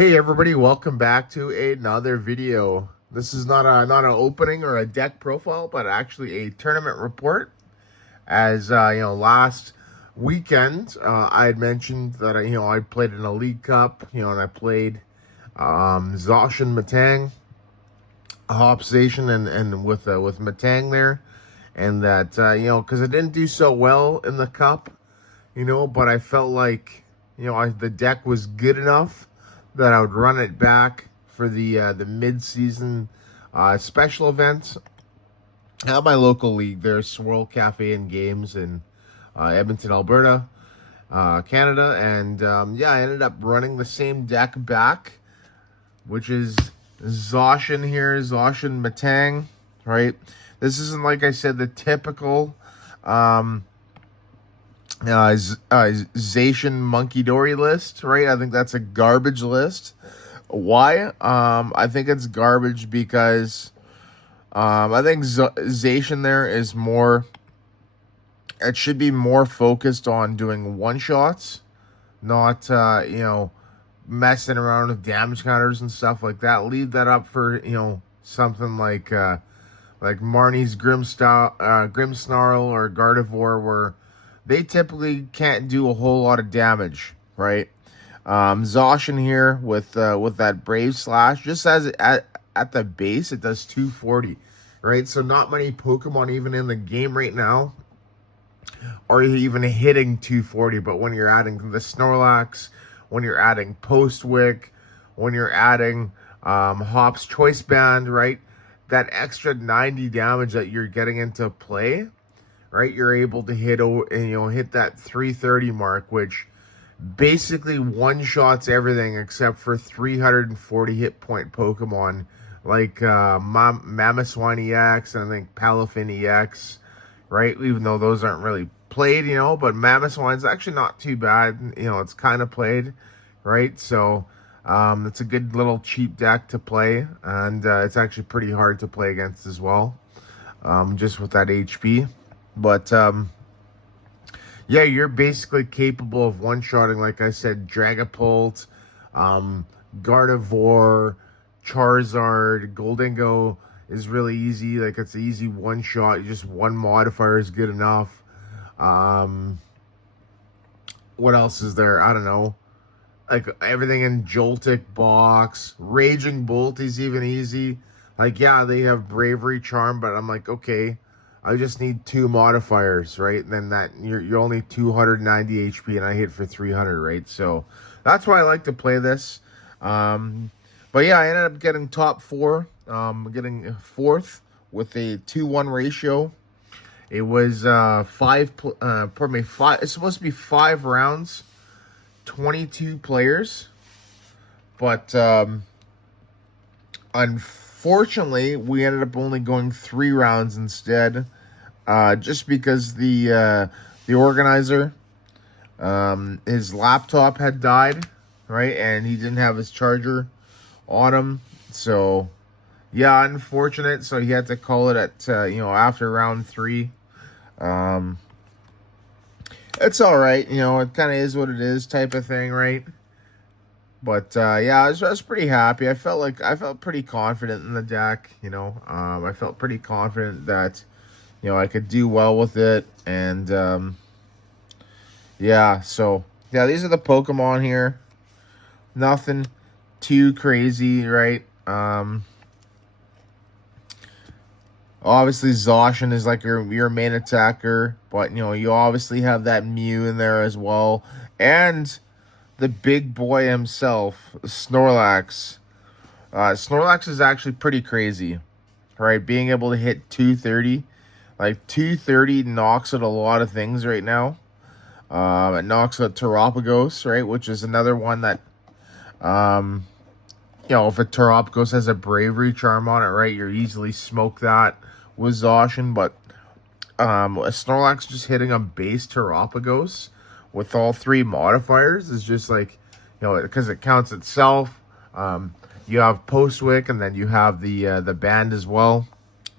Hey everybody, welcome back to another video. This is not an opening or a deck profile, but actually a tournament report. As last weekend I had mentioned that I played in a League Cup, and I played Zacian, Metang, Zacian, and with Metang there, and that because I didn't do so well in the cup, but I felt like the deck was good enough that I would run it back for the mid-season special event at my local league. There's Swirl Cafe and Games in Edmonton, Alberta, Canada, and I ended up running the same deck back, which is Zacian here, Zacian Metang, right? This isn't, like I said, the typical Zacian Monkey Dory list, right? I think that's a garbage list. Why? I think it's garbage because I think Zacian there is more. It should be more focused on doing one shots, not messing around with damage counters and stuff like that. Leave that up for something like Marnie's Grimmsnarl or Gardevoir, where they typically can't do a whole lot of damage, right? Zacian here with that Brave Slash, just as at the base, it does 240, right? So not many Pokemon even in the game right now are even hitting 240. But when you're adding the Snorlax, when you're adding Postwick, when you're adding Hop's Choice Band, right? That extra 90 damage that you're getting into play, right? You're able to hit that 330 mark, which basically one-shots everything except for 340 hit point Pokemon like Mamoswine EX and I think Poffin EX, right? Even though those aren't really played, but Mamoswine's actually not too bad. It's kind of played, right? So it's a good little cheap deck to play, and it's actually pretty hard to play against as well, just with that HP. But you're basically capable of one-shotting, like I said, Dragapult, Gardevoir, Charizard, Goldingo is really easy. Like, it's an easy one-shot. Just one modifier is good enough. What else is there? I don't know. Like, everything in Joltik box. Raging Bolt is even easy. Like, yeah, they have Bravery Charm, but I'm like, okay, I just need two modifiers, right? And then that you're only 290 HP, and I hit for 300, right? So that's why I like to play this. But yeah, I ended up getting top four, getting fourth with a 2-1 ratio. It was five. It's supposed to be 5 rounds, 22 players, but unfortunately, we ended up only going 3 rounds instead, just because the organizer, his laptop had died, right, and he didn't have his charger on him. So, yeah, unfortunate. So he had to call it at after round 3. It's all right, it kind of is what it is, type of thing, right? But I was pretty happy. I felt pretty confident in the deck. I felt pretty confident that I could do well with it. And so these are the Pokemon here. Nothing too crazy, right? Obviously Zacian is like your main attacker, but you obviously have that Mew in there as well, and the big boy himself, Snorlax. Snorlax is actually pretty crazy, right? Being able to hit 230. Like, 230 knocks out a lot of things right now. It knocks out Terapagos, right? Which is another one that, if a Terapagos has a Bravery Charm on it, right? You're easily smoke that with Zacian. But a Snorlax just hitting a base Terapagos with all 3 modifiers is just like, because it counts itself. You have Postwick, and then you have the band as well,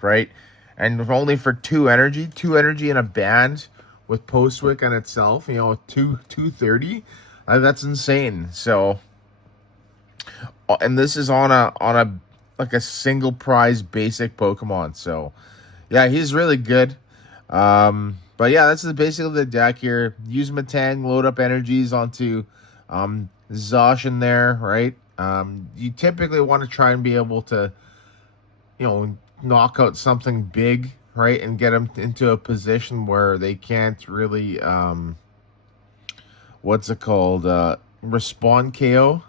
right? And only for 2 energy in a band with Postwick and itself, 230, that's insane. So and this is on a like a single prize basic Pokemon. So yeah, he's really good. But yeah, that's basically the deck here. Use Metang, load up energies onto Zacian there, right? You typically want to try and be able to, knock out something big, right? And get them into a position where they can't really, respond KO,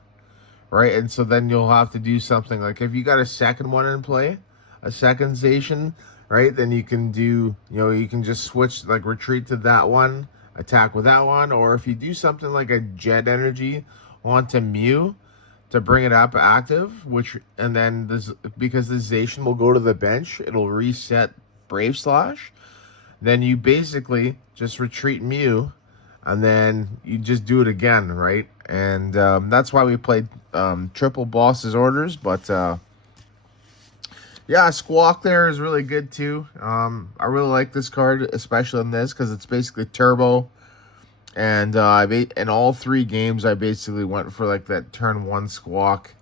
right? And so then you'll have to do something like if you got a second one in play, a second Zacian, right? Then you can do, you can just switch, like retreat to that one, attack with that one. Or if you do something like a Jet Energy onto Mew to bring it up active, and then this, because the Zacian will go to the bench, it'll reset Brave Slash. Then you basically just retreat Mew, and then you just do it again, right? And that's why we played triple bosses orders. But yeah, Squawk there is really good too. I really like this card, especially in this, because it's basically turbo. And in all 3 games, I basically went for like that turn 1 Squawk.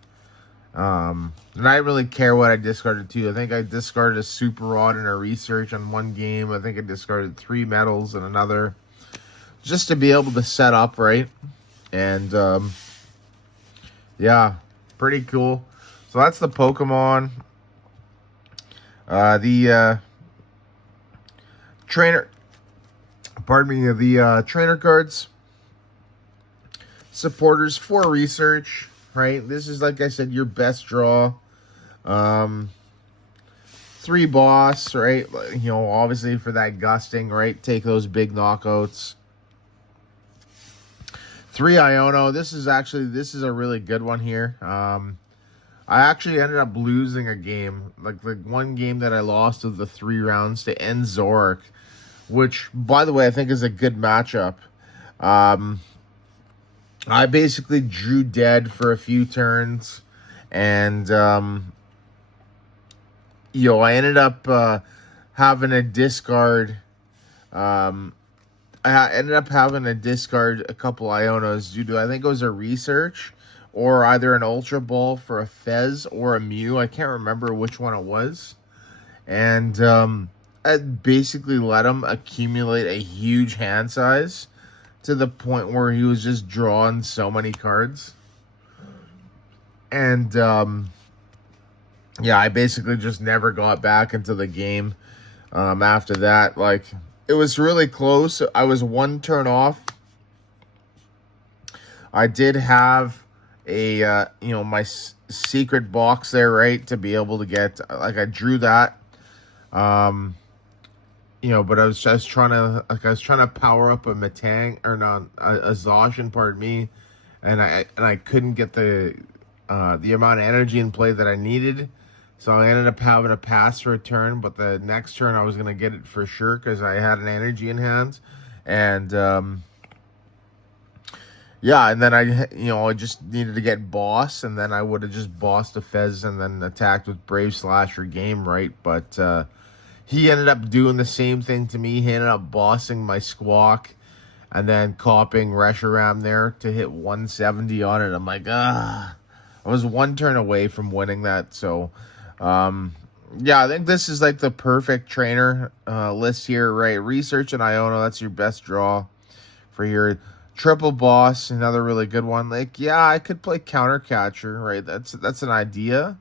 And I didn't really care what I discarded too. I think I discarded a Super Rod and a Research on one game. I think I discarded 3 Metals in another, just to be able to set up, right? And yeah, pretty cool. So that's the Pokemon. The trainer, the trainer cards. Supporters for Research, right? This is, like I said, your best draw. 3 boss, right? Obviously for that gusting, right? Take those big knockouts. 3 Iono. This is a really good one here. I actually ended up losing a game. Like the one game that I lost of the 3 rounds to end Zoroark, which, by the way, I think is a good matchup. I basically drew dead for a few turns, and I ended up having a discard. I ended up having to discard a couple Ionos due to, I think it was a Research or either an Ultra Ball for a Fez or a Mew. I can't remember which one it was. And I basically let him accumulate a huge hand size to the point where he was just drawing so many cards. And yeah, I basically just never got back into the game after that. Like, it was really close. I was 1 turn off. I did have a, my secret box there, right, to be able to get, like, I drew that. But I was just trying to power up a Metang, or not, a Zacian, pardon me, and I couldn't get the amount of energy in play that I needed. So I ended up having to pass for a turn, but the next turn I was going to get it for sure because I had an energy in hand. And, yeah, and then I just needed to get boss, and then I would have just bossed a Fez and then attacked with Brave Slash or game, right? But he ended up doing the same thing to me. He ended up bossing my Squawk and then copying Reshiram there to hit 170 on it. I'm like, I was 1 turn away from winning that, so... yeah, I think this is like the perfect trainer list here, right? Research and Iono, that's your best draw for your triple boss. Another really good one. Like, yeah, I could play counter catcher, right? That's an idea,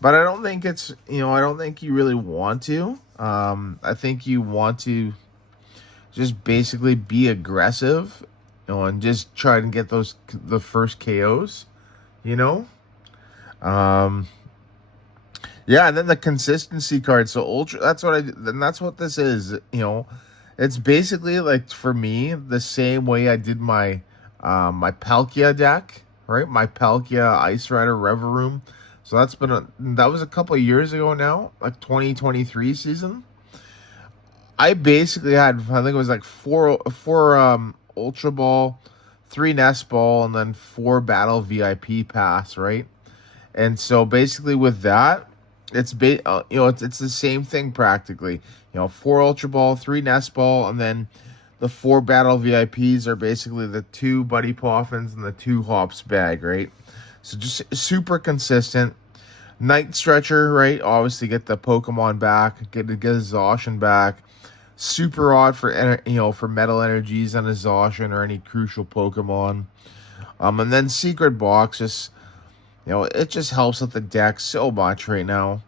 but I don't think it's, I don't think you really want to. I think you want to just basically be aggressive, and just try and get the first KOs, Yeah, and then the consistency card. So Ultra, that's what this is. It's basically, like, for me, the same way I did my my Palkia deck, right? My Palkia Ice Rider Reverum. So that was a couple of years ago now, like 2023 season. I basically had, I think it was like four Ultra Ball, 3 Nest Ball, and then 4 Battle VIP Pass, right? And so basically with that, it's it's the same thing practically. 4 Ultra Ball, 3 Nest Ball, and then the 4 Battle VIPs are basically the 2 Buddy Poffins and the 2 Hops bag, right? So just super consistent. Night Stretcher, right? Obviously get the Pokemon back, get a Zacian back. Super odd for for metal energies on a Zacian or any crucial Pokemon. And then Secret Box, just it just helps with the deck so much right now.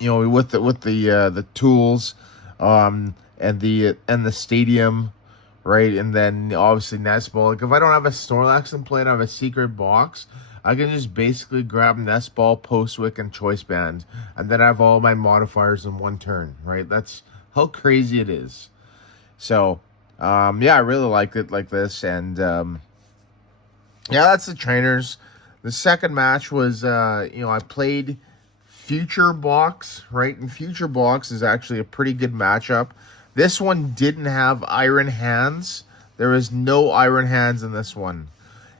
With the tools, and the stadium, right? And then obviously Nest Ball. Like if I don't have a Snorlax in play and I have a Secret Box, I can just basically grab Nest Ball, Postwick, and Choice Band, and then I have all my modifiers in one turn, right? That's how crazy it is. So, yeah, I really liked it like this, and yeah, that's the trainers. The second match was, I played Future Box, right? And Future Box is actually a pretty good matchup. This one didn't have Iron Hands. There was no Iron Hands in this one.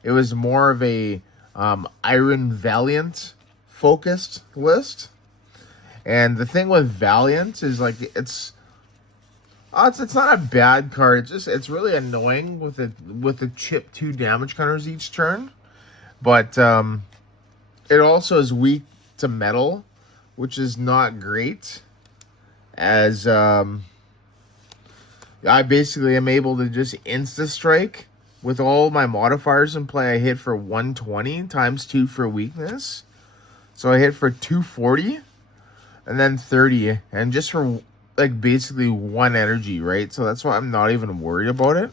It was more of a Iron Valiant focused list. And the thing with Valiant is like it's not a bad card. It's really annoying with the chip 2 damage counters each turn. But it also is weak to metal, which is not great. As I basically am able to just instastrike with all my modifiers in play. I hit for 120 times 2 for weakness. So I hit for 240 and then 30, and just for like basically 1 energy, right? So that's why I'm not even worried about it.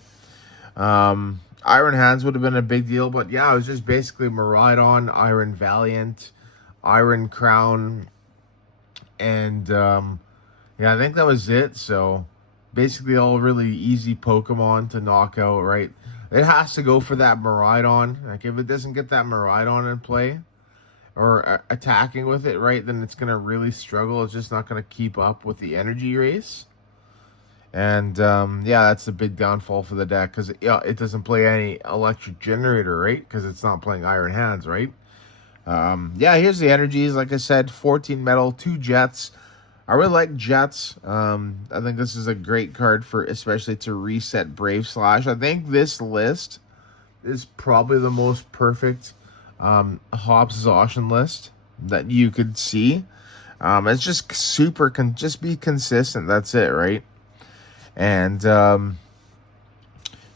Iron Hands would have been a big deal, but yeah, it was just basically Miraidon, Iron Valiant, Iron Crown, and yeah, I think that was it. So basically all really easy Pokemon to knock out, right? It has to go for that Miraidon. Like if it doesn't get that Miraidon in play or attacking with it, right, then it's going to really struggle. It's just not going to keep up with the energy race. And yeah, that's the big downfall for the deck, because it doesn't play any electric generator, right? Because it's not playing Iron Hands, right? Yeah, here's the energies. Like I said, 14 metal, 2 jets. I really like jets. I think this is a great card for, especially to reset Brave Slash. I think this list is probably the most perfect Hops Zacian list that you could see. It's just super, just be consistent. That's it, right? And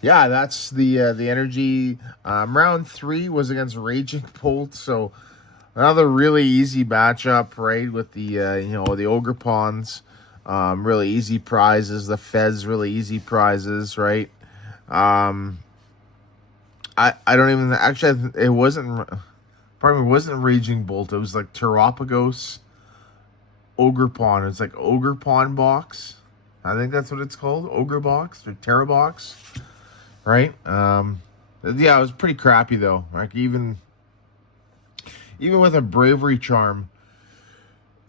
yeah, that's the energy. Round 3 was against Raging Bolt, so another really easy matchup, right? With the the Ogre Pawns, really easy prizes. The Fez, really easy prizes, right? I don't even actually. It wasn't. Pardon me, it wasn't Raging Bolt. It was like Terapagos Ogre Pawn. It's like Ogre Pawn box. I think that's what it's called, Ogre Box or Terra Box, right? Yeah, it was pretty crappy though. Like even with a Bravery Charm,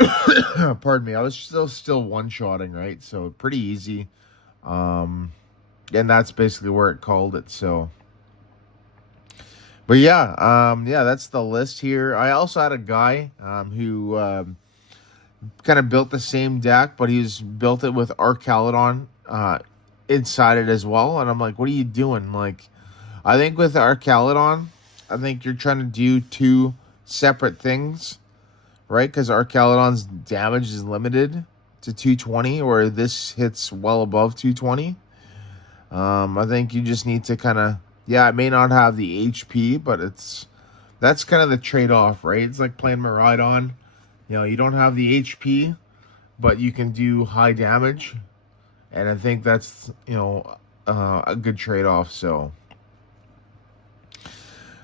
pardon me, I was still one-shotting, right? So pretty easy, and that's basically where it called it. So, but yeah, yeah, that's the list here. I also had a guy who kind of built the same deck, but he's built it with Archaludon inside it as well. And I'm like, what are you doing? Like, I think with Archaludon, I think you're trying to do 2 separate things, right? Because Archaludon's damage is limited to 220, or this hits well above 220. I think you just need to kind of, yeah, it may not have the HP, but that's kind of the trade-off, right? It's like playing Miraidon. You don't have the HP, but you can do high damage. And I think that's, a good trade-off. So,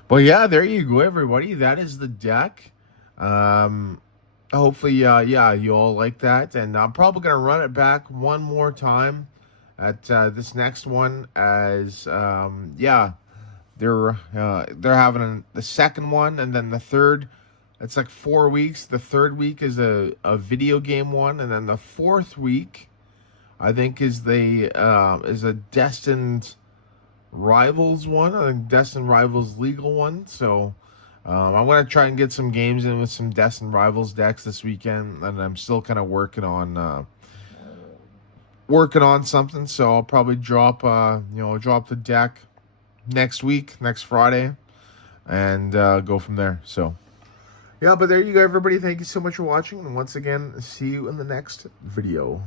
but yeah, there you go, everybody. That is the deck. Hopefully, yeah, you all like that. And I'm probably going to run it back one more time at this next one, as, yeah, they're having the second one, and then the third. It's like 4 weeks. The third week is a video game one, and then the fourth week, I think, is a Destined Rivals one. I think Destined Rivals legal one. So I'm gonna try and get some games in with some Destined Rivals decks this weekend, and I'm still kind of working on something. So I'll probably drop the deck next week, next Friday. and go from there. So, yeah, but there you go, everybody. Thank you so much for watching. And once again, see you in the next video.